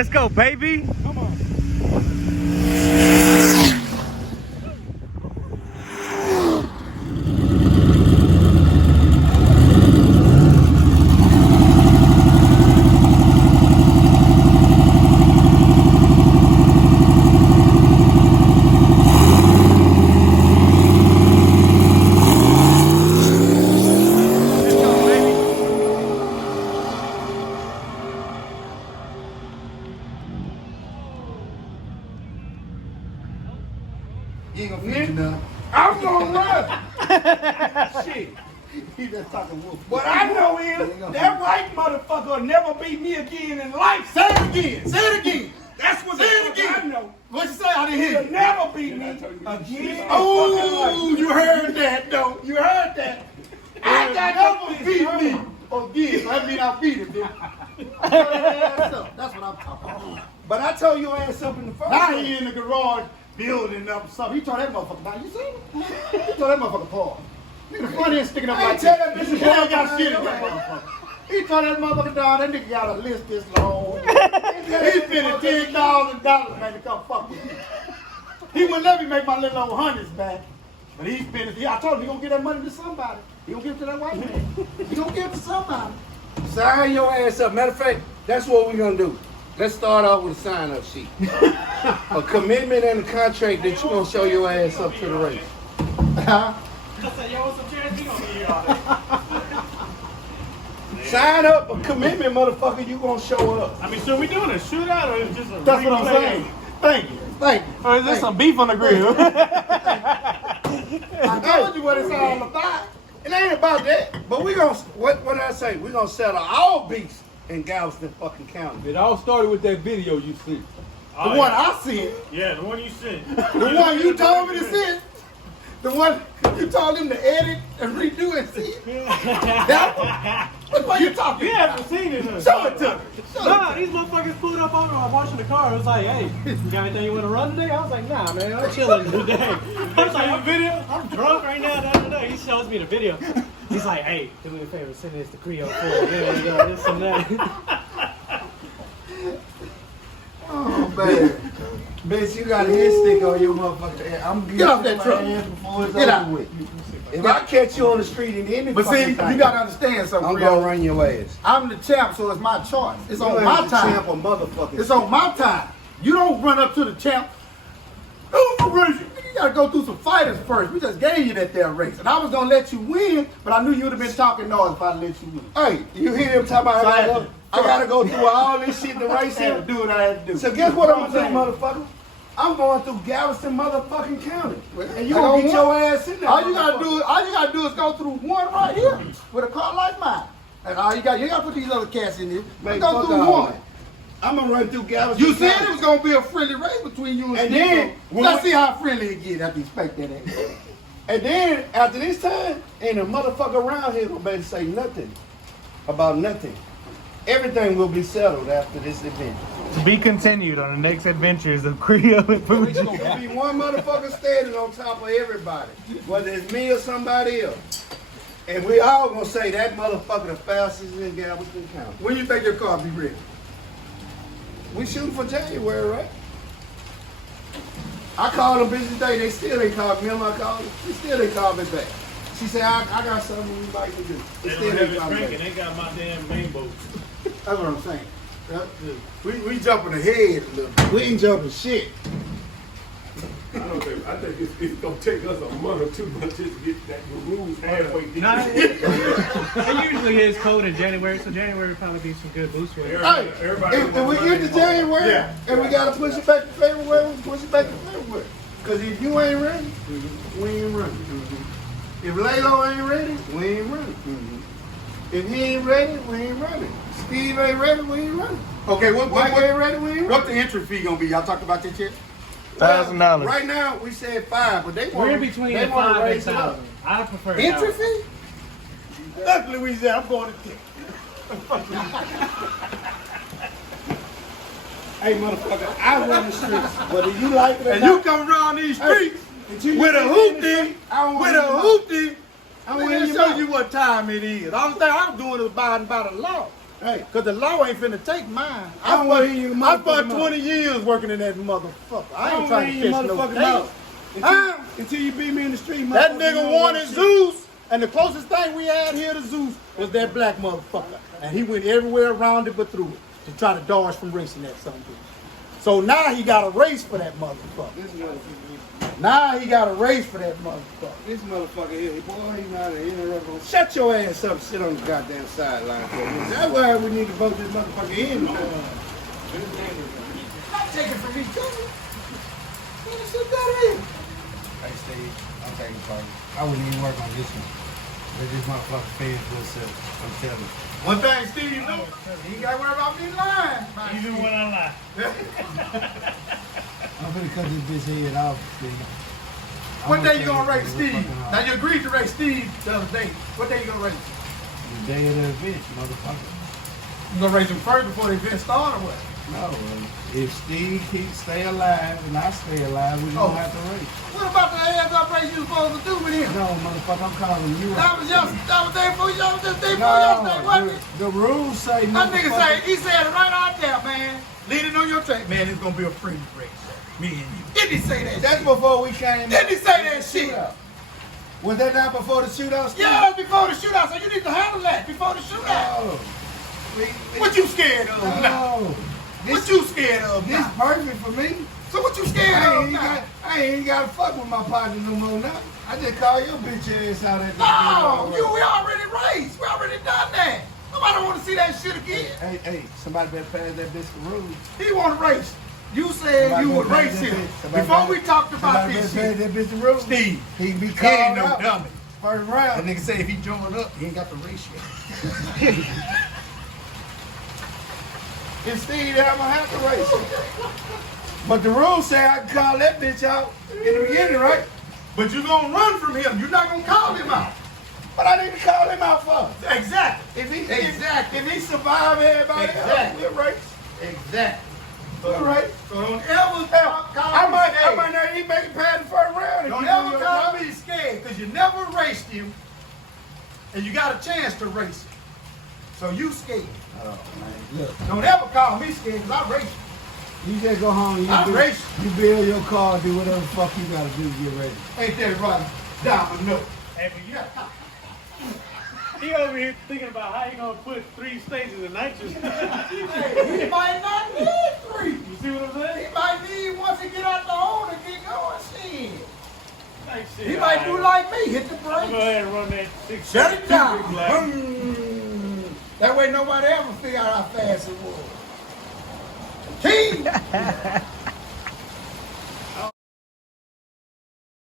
Let's go, baby. Come on. You ain't gonna feed you none. I'm gonna run. Shit. He just talking wolf. What I know is that white motherfucker will never beat me again in life. Say it again. Say it again. That's what Say it again. I know. What you say? I didn't hear He'll you. never beat me again. Oh, you heard that, though. You heard that. I got never beat me again. So that means I beat him, then. That's what I'm talking about. But I told your ass up in the first Now place. he in the garage building up something. He tore that motherfucker down. You see him? He tore that motherfucker apart. Nigga, the front end sticking up I like ain't tell that bitch He to ain't got walk shit in behind that your motherfucker. He tore that motherfucker down. That nigga got a list this long. He spent $10,000, man, to come fuck with me. He wouldn't let me make my little old hundreds back. But he spent it. I told him he gonna give that money to somebody. He gonna give it to that white man. He gonna give it to somebody. Sign your ass up. Matter of fact, that's what we're gonna do. Let's start off with a sign-up sheet. A commitment and a contract that you're gonna show your ass up to the race. Sign up a commitment, motherfucker. You gonna show up. I mean, so we doing a shootout or is it just a That's what I'm replay? saying. Thank you. Thank you. Or is there some beef on the grill? I told you what it's all about. It ain't about that. But we gonna what did I say? We gonna settle all beefs in Galveston fucking County. It all started with that video you see. Oh, The one yeah. I sent. Yeah, the one you sent. The one you told me to send. The one you told him to edit and redo and see. That one? What one you talking You about? haven't seen it, huh? Show it to me. Show it Nah, to me. these motherfuckers pulled up on me. I was washing the car. It was like, hey, you got anything you want to run today? I was like, nah, man, I'm chilling today. I was like, I'm drunk right now. Da, da, da. He shows me the video. He's like, hey, do me a favor, send this to Creo 4. Yeah, this and that. Oh, man. Bitch, you got a hit stick on your motherfucking head. I'm Get off that truck. before it's Get over out. with. If I catch you on the street in any But see, fucking you thing, gotta understand something, I'm gonna Rio. run your ass. I'm the champ, so it's my choice. It's You on ain't my the time. champ or motherfucking It's on my time. You don't run up to the champ. You gotta go through some fighters first. We just gave you that there race. And I was gonna let you win, but I knew you would have been talking noise if I let you win. Hey, you hear him talking about So I had how to- I gotta go through all this shit to race I had him? to do what I had to do. So guess what I'm gonna do, saying? motherfucker? I'm going through Galveston motherfucking County. And you I gonna got get one. your ass in there. All you gotta do is go through one right here with a car like mine. And all you gotta put these other cats in here. Man, go fuck through all one. that. I'm gonna run through Galveston You said County. it was gonna be a friendly race between you and And Steve. then, when Let's we- see how friendly it get after you spec that ass. And then after this time, ain't a motherfucker around here gonna be able to say nothing about nothing. Everything will be settled after this event. To be continued on the next adventures of Creo and Pooch. There'll be one motherfucker standing on top of everybody, whether it's me or somebody else. And we all gonna say that motherfucker the fastest in Galveston County. When you think your car be ready? We shooting for January, right? I called them bitches today, they still ain't called me. Remember I called them? They still ain't called me back. She said, I got something we'd like to do. They They don't still have ain't it called me drinking. back. They got my damn main boat. That's what I'm saying. Yep. We jumping ahead a little bit. We ain't jumping shit. I think it's gonna take us a month or 2 months just to get that the rules halfway decent. Nah, it usually is cold in January, so January would probably be some good boost weather. Hey, Everybody if we get to January Yeah. and we gotta push it back to February, we push it back to February. Cause if you ain't ready, we ain't running. If Lalo ain't ready, we ain't running. If he ain't ready, we ain't running. Steve ain't ready, we ain't running. Okay, Mike ain't ready, we ain't what running. the entry fee gonna be? Y'all talked about that yet? $1,000. Right now, we said 5, but they want We're in between they the wanna 5 and raise it up. 1,000. I prefer Entry 1,000. fee? Look, Louisiana, I'm going to Hey, motherfucker, I run the streets, whether you like it or And not. you come around these streets But you with a just hoopty, I don't with want a you to know. hoopty. I I'm don't going want to you show to know. you what time it is. All the thing I'm doing is abiding by the law. Hey, cause the law ain't finna take mine. I don't wanna hear you I motherfucking spent mouth. 20 years working in that motherfucker. I ain't trying to hear you catch no motherfucking date. mouth. Huh? Until you beat me in the street, That motherfucker, you nigga don't wanted want shit. Zeus, and the closest thing we had here to Zeus was that black motherfucker. And he went everywhere around it but through it to try to dodge from racing that son of a bitch. So now he got a race for that motherfucker. This motherfucker. Now he got a race for that motherfucker. This motherfucker here, boy, he not an interrupt. Shut your ass up, sit on the goddamn sideline for a minute. That's why we need to vote this motherfucker in. Not taking from me, too. Sit that in. Hey, Steve, I'm taking part. I wouldn't even work on this one. Let this motherfucker finish himself. I'm telling you. One thing, Steve, you know, you ain't got to worry about me lying. Even when I lie. I'm gonna cut this bitch head off, Steve. What day you gonna race Steve? Now you agreed to race Steve the other day. What day you gonna race? The day of the event, motherfucker. You gonna race him first before the event start or what? No, if Steve stay alive and I stay alive, we gonna have to race. What about the hands up race you supposed to do with him? No, motherfucker, I'm calling you. That was day before yesterday, No, wasn't it? the rules say That nigga motherfucker. he said it right out there, man. Leading on your track, man, it's gonna be a free race. Me and you. Didn't he say that? That's before we came. Didn't he say that shit? Was that not before the shootout? Steve? Yeah, it was before the shootout, so you need to handle that before the shootout. No. What you scared of now? No. What you scared of This now? perfect for me. So what you scared of now? I ain't got to fuck with my partner no more now. I just call your bitch ass out at the No, we already raced. We already done that. Nobody want to see that shit again. Hey, somebody better pass that bitch the rules. He want to race. You said you would race him. Before we talked about this Pass shit, that bitch the rules. Steve, He be he called ain't no out. dummy. First That round. nigga say if he joined up, he ain't got the race yet. It's Steve that I'm gonna have to race him. But the rules say I can call that bitch out in the beginning, right? But you gonna run from him. You're not gonna call him out. But I need to call him out for. Exactly. If he survive everybody Exactly. else, we'll race. Exactly. We'll race. So don't ever call I me might scared. not even make it past the first round. if Don't you ever do your call job. me scared because you never raced him and you got a chance to race him. So you scared. Oh, man. Look, Don't ever call me scared because I race you. you just go home. I race You build your car, do whatever the fuck you gotta do to get ready. Ain't that right? Domino. Hey, but he over here thinking about how he gonna put 3 stages of nitrous. He might not need 3. You see what I'm saying? He might need once he get out the hole and get going. Shit. Like shit, He might do like me, hit the Go brakes. ahead and run that 6. Shut it down. That way nobody ever figure out how fast it was. King!